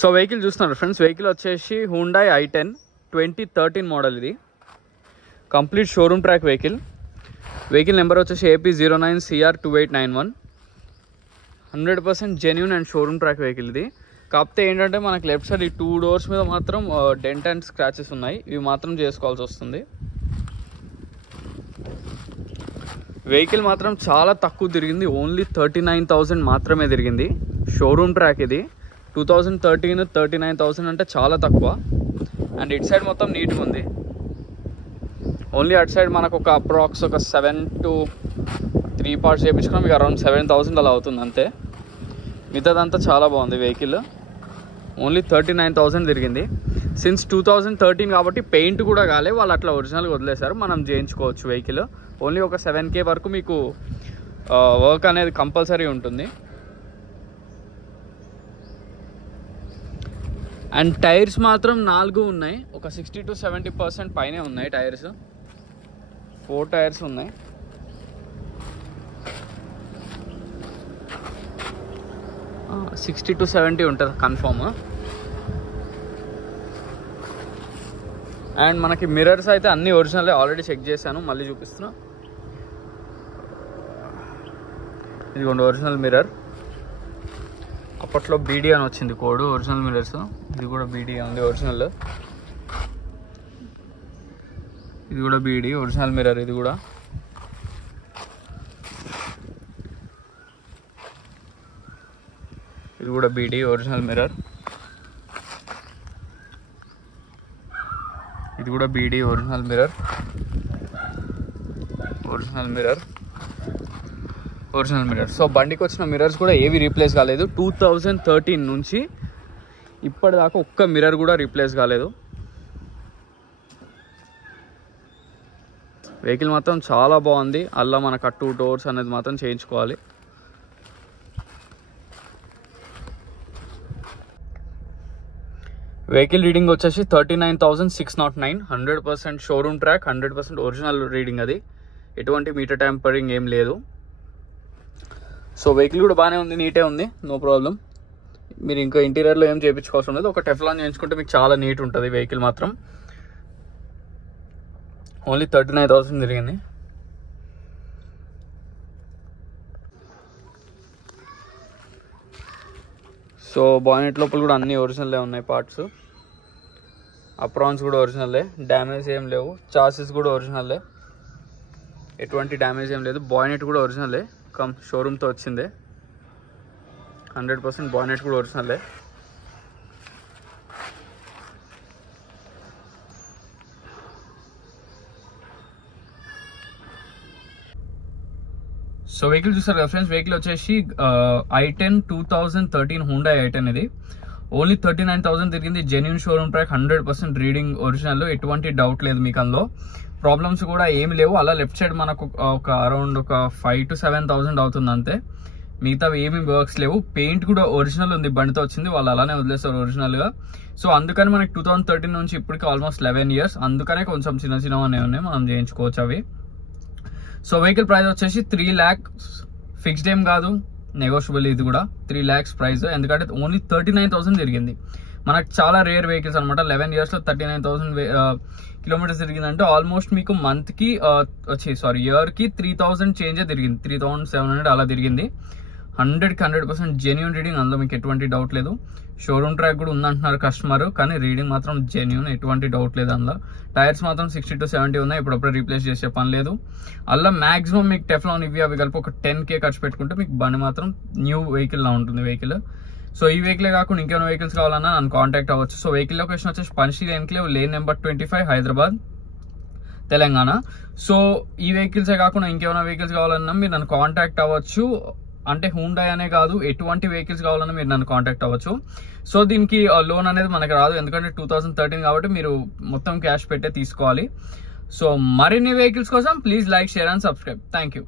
So vehicle చూస్తున్నారు friends, vehicle వచ్చేసి Hyundai i10 2013 model. ఇది complete showroom track vehicle. Vehicle number వచ్చేసి AP09CR2891. 100% genuine and showroom track vehicle ఇది. కాకపోతే ఏంటంటే మనకి లెఫ్ట్ సైడ్ ఈ 2 డోర్స్ మీద మాత్రం డెంట్ అండ్ స్క్రాచెస్ ఉన్నాయి. ఇవి మాత్రం చేసుకోవాల్సి వస్తుంది. వెహికల్ మాత్రం చాలా తక్కువ తిరిగింది, ఓన్లీ 39,000 మాత్రమే తిరిగింది. షోరూమ్ ట్రాక్ ఇది. 2013 39,000 అంటే చాలా తక్కువ. అండ్ ఇటు సైడ్ మొత్తం నీట్గా ఉంది. ఓన్లీ అటు సైడ్ మనకు ఒక అప్రాక్స్ ఒక 7 to 3 parts చేయించుకున్నాం, మీకు అరౌండ్ 7,000 అలా అవుతుంది అంతే. మిగతాదంతా చాలా బాగుంది వెహికల్. ఓన్లీ 39,000 తిరిగింది. సిన్స్ 2013 కాబట్టి పెయింట్ కూడా కాలే, వాళ్ళు అట్లా ఒరిజినల్గా వదిలేశారు, మనం చేయించుకోవచ్చు వెహికల్. ఓన్లీ ఒక 7K వరకు మీకు వర్క్ అనేది కంపల్సరీ ఉంటుంది. అండ్ టైర్స్ మాత్రం 4 ఉన్నాయి, ఒక 60 to 70% పైనే ఉన్నాయి టైర్స్. 4 టైర్స్ ఉన్నాయి. ఆ 60 to 70 ఉంటుంది కన్ఫర్మ్. అండ్ మనకి మిర్రర్స్ అయితే అన్ని ఒరిజినల్, ఆల్రెడీ చెక్ చేశాను, మళ్ళీ చూపిస్తున్నా. ఇదిగోండి ఒరిజినల్ మిర్రర్. అప్పట్లో BD అని వచ్చింది కోడ్ ఒరిజినల్ మిర్రర్స్. ఇది కూడా BD ఉంది ఒరిజినల్. ఇది కూడా BD ఒరిజినల్ మిర్రర్. ఇది కూడా BD ఒరిజినల్ మిర్రర్. ఇది కూడా BD ఒరిజినల్ మిర్రర్. సో బండికి వచ్చిన మిర్రర్స్ కూడా ఏవి రీప్లేస్ కాలేదు. 2013 నుంచి ఇప్పటిదాకా ఒక్క మిర్రర్ కూడా రీప్లేస్ కాలేదు. వెహికల్ మాత్రం చాలా బాగుంది. అలా మనకు 2 డోర్స్ అనేది మాత్రం చేయించుకోవాలి. వెహికల్ రీడింగ్ వచ్చేసి 39,609. 100% షోరూమ్ ట్రాక్, 100% ఒరిజినల్ రీడింగ్. అది ఎటువంటి మీటర్ ట్యాంపరింగ్ ఏం లేదు. సో వెహికల్ కూడా బాగానే ఉంది, నీటే ఉంది, నో ప్రాబ్లం. మీరు ఇంకా ఇంటీరియర్లో ఏం చేయించుకోవాల్సిన లేదు. ఒక టెఫ్లాన్ చేయించుకుంటే మీకు చాలా నీట్ ఉంటుంది వెహికల్ మాత్రం. ఓన్లీ 39,000 తిరిగింది. సో బానెట్ లోపల కూడా అన్ని ఒరిజినల్లే ఉన్నాయి పార్ట్స్. అప్రాన్స్ కూడా ఒరిజినల్లే, డ్యామేజ్ ఏం లేవు. చాసెస్ కూడా ఒరిజినల్లే, ఎటువంటి డ్యామేజ్ ఏం లేదు. బానెట్ కూడా ఒరిజినల్లే, షోరూమ్తో వచ్చిందే. 100% బానెట్ కూడా ఒరిజినల్లే. సో వెహికల్ చూస్తారు కదా ఫ్రెండ్స్, వెహికల్ వచ్చేసి i10 2013 Hyundai i10 ఇది. ఓన్లీ 39,000 తిరిగింది. Genuine showroom track, 100% reading original, ఎటువంటి డౌట్ లేదు మీకు అందులో. ప్రాబ్లమ్స్ కూడా ఏమి లేవు. అలా లెఫ్ట్ సైడ్ మనకు ఒక అరౌండ్ ఒక 5 to 7,000 అవుతుంది అంతే. మిగతా ఏమి వర్క్స్ లేవు. పెయింట్ కూడా ఒరిజినల్ ఉంది, బండితో వచ్చింది, వాళ్ళు అలానే వదిలేస్తారు ఒరిజినల్గా. సో అందుకని మనకి 2013 నుంచి ఇప్పటికి ఆల్మోస్ట్ 11 years, అందుకనే కొంచెం చిన్న చిన్నవన్నీ ఉన్నాయి, మనం చేయించుకోవచ్చు అవి. సో వెహికల్ ప్రైస్ వచ్చేసి 3 lakhs, ఫిక్స్డ్ ఏం కాదు, నెగోషియబుల్. ఇది కూడా 3 lakhs ప్రైస్, ఎందుకంటే ఓన్లీ 39,000 తిరిగింది. మనకు చాలా రేర్ వెహికల్స్ అనమాట. 11 yearsలో 39,000 kilometers తిరిగిందంటే ఆల్మోస్ట్ మీకు మంత్కి ఇయర్కి 3,000 చేంజే తిరిగింది, 3,700 అలా తిరిగింది. 100% జెన్యూన్ రీడింగ్, అందులో మీకు ఎటువంటి డౌట్ లేదు. షోరూమ్ ట్రాక్ కూడా ఉందంటున్నారు కస్టమర్, కానీ రీడింగ్ మాత్రం జెన్యూన్, ఎటువంటి డౌట్ లేదు అందులో. టైర్స్ మాత్రం 60 to 70 ఉన్నాయి, ఇప్పుడప్పుడు రీప్లేస్ చేసే పని లేదు. అలా మాక్సిమం మీకు టెఫ్లాన్ ఇవి అవి కలిపి ఒక 10K ఖర్చు పెట్టుకుంటే మీకు బండి మాత్రం న్యూ వెహికల్ లా ఉంటుంది వెహికల్. సో ఈ వెహికలే కాకుండా ఇంకేమైనా వెహికల్స్ కావాలన్నా నన్ను కాంటాక్ట్ అవ్వచ్చు. సో వెహికల్ లొకేషన్ వచ్చేసి Panjshir enclave, lane number 25, Hyderabad, Telangana. So ఈ వెహికల్సే కాకుండా ఇంకేమైనా వెహికల్స్ కావాలన్నా మీరు నన్ను కాంటాక్ట్ అవ్వచ్చు. అంటే Hyundai అనే కాదు, ఎటువంటి వెహికల్స్ కావాలన్నా మీరు నన్ను కాంటాక్ట్ అవ్వచ్చు. సో దీనికి లోన్ అనేది మనకు రాదు, ఎందుకంటే 2013 కాబట్టి మీరు మొత్తం క్యాష్ పెట్టే తీసుకోవాలి. సో మరిన్ని వెహికల్స్ కోసం please like, share and subscribe. Thank you.